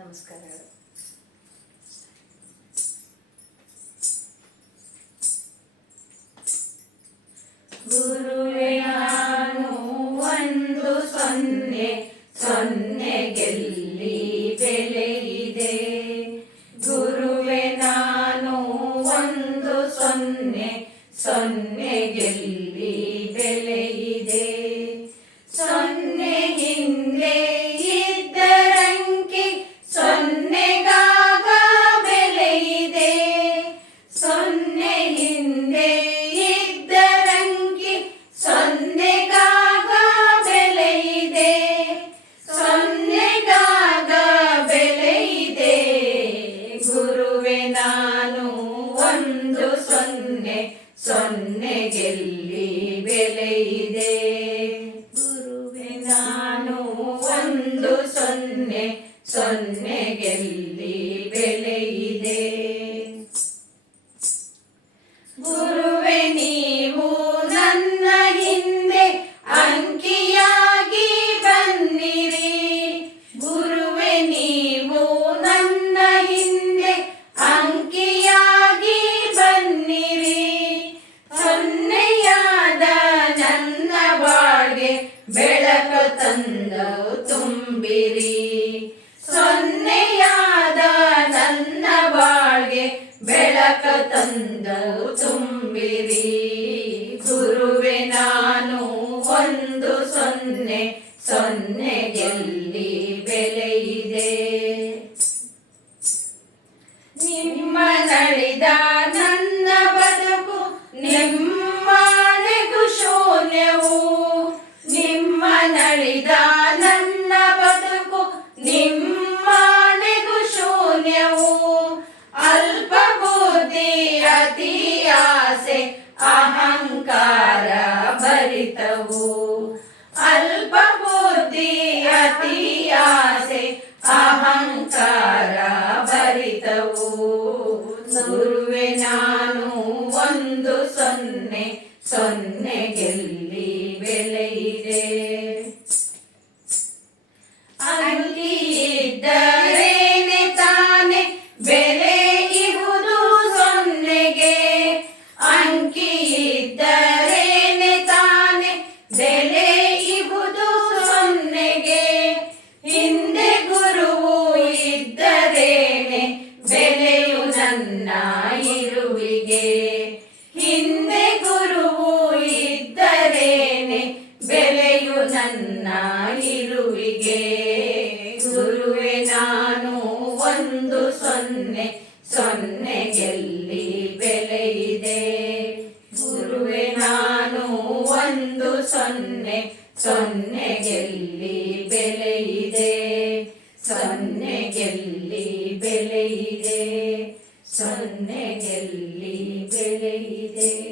ನಮಸ್ಕಾರಗಳು. ಗುರುವೇ ನಾನು ಒಂದು ಸೊನ್ನೆ, ಸೊನ್ನೆ ಗೆಲ್ಲಿ ಬೆಲೆ ಇದೆ. ಗುರುವೇ ನಾನು ಒಂದು ಸೊನ್ನೆ, ಸೊನ್ನೆ ಗೆಲ್ಲಿ ಬೆಲೆ ಇದೆ. ಸೊನ್ನೆ ಹಿಂದೆ ಇದ್ದರಂಕಿ, ಸೊನ್ನೆಗಾಗ ಬೆಲೆ ಇದೆ. ಸೊನ್ನೆ ಹಿಂದೆ ಇದ್ದರಂಕಿ, ಸೊನ್ನೆಗಾಗ ಬೆಲೆ ಇದೆ. ಸೊನ್ನೆಗಾಗ ಬೆಲೆ ಇದೆ. ಗುರುವೇ ನಾನು ಒಂದು ಸೊನ್ನೆ, ಸೊನ್ನೆ ಗೆಲ್ಲಿ ಬೆಲೆ ಇದೆ. ಗುರುವೇ ನಾನು ಒಂದು ಸೊನ್ನೆ, ಸೊನ್ನೆ ಗೆಲ್ಲಿ ಬೆಲೆ ಇದೆ. ಗುರುವೇ ನೀವು ನನ್ನ ಹಿಂದೆ ಅಂಕಿಯಾಗಿ ಬನ್ನಿರಿ. ಗುರುವೇ ನೀವು ನನ್ನ ಹಿಂದೆ ಅಂಕಿಯಾಗಿ ಬನ್ನಿರಿ. ಸೊನ್ನೆಯಾದ ನನ್ನ ಬಾಳ್ಗೆ ಬೆಳಕು ತಂದು ತುಂಬಿರಿ. ಸೊನ್ನೆಯಾದ ನನ್ನ ಬಾಳ್ಗೆ ಬೆಳಕು ತಂದು ತುಂಬಿರಿ. ಗುರುವೇ ನಾನು ಒಂದು ಸೊನ್ನೆ, ಸೊನ್ನೆ ಗೆಲ್ಲಿ ಬೆಲೆ ಇದೆ. ನಿಮ್ಮ ನಳಿದ ನನ್ನ ಬದುಕು ನಿಮ್ಮನೆಗೂ ಶೂನ್ಯವು. ನಿಮ್ಮ ನಳಿದ ನನ್ನ ಬದುಕು ನಿಮ್ಮನೆಗೂ ಶೂನ್ಯವು. ಅಲ್ಪ ಬುದ್ಧಿ ಅತಿ ಆಸೆ ಅಹಂಕಾರ ಭರಿತವು. ಅಲ್ಪ ಬುದ್ಧಿ ಅತಿ ಆಸೆ ಅಹಂಕಾರ ಭರಿತವು. ಗುರುವೇ ನಾನು ಒಂದು ಸೊನ್ನೆ, ಸೊನ್ನೆ ಗೆಲ್ಲಿ ಬೆಲೆ ಇದೆ. ಅಂಕಿ ಇದ್ದರೇನೆ ತಾನೆ ಬೆಲೆ ಇಹುದು ಸೊನ್ನೆಗೆ. ಅಂಕಿ ಇದ್ದರೇನೆ ತಾನೆ ಬೆಲೆ ಇಹುದು ಸೊನ್ನೆಗೆ. ಹಿಂದೆ ಗುರುವು ಇದ್ದರೇನೆ ಬೆಲೆಯು ನನ್ನ ಇರುವಿಗೆ. ಹಿಂದೆ ಗುರುವು ಇದ್ದರೇನೆ ಬೆಲೆಯು ನನ್ನ ಇರುವಿಗೆ. ಗುರುವೇ ನಾನು ಒಂದು ಸೊನ್ನೆ, ಸೊನ್ನೆ ಗೆಲ್ಲಿ ಬೆಲೆ ಇದೆ. ಗುರುವೇ ನಾನು ಒಂದು ಸೊನ್ನೆ, ಸೊನ್ನೆ ಗೆಲ್ಲಿ ಬೆಲೆ ಇದೆ. ಸೊನ್ನೆ ಗೆಲ್ಲಿ ಬೆಲೆ ಇದೆ. ಸೊನ್ನೆ ಗೆಲ್ಲಿ ಬೆಲೆ ಇದೆ.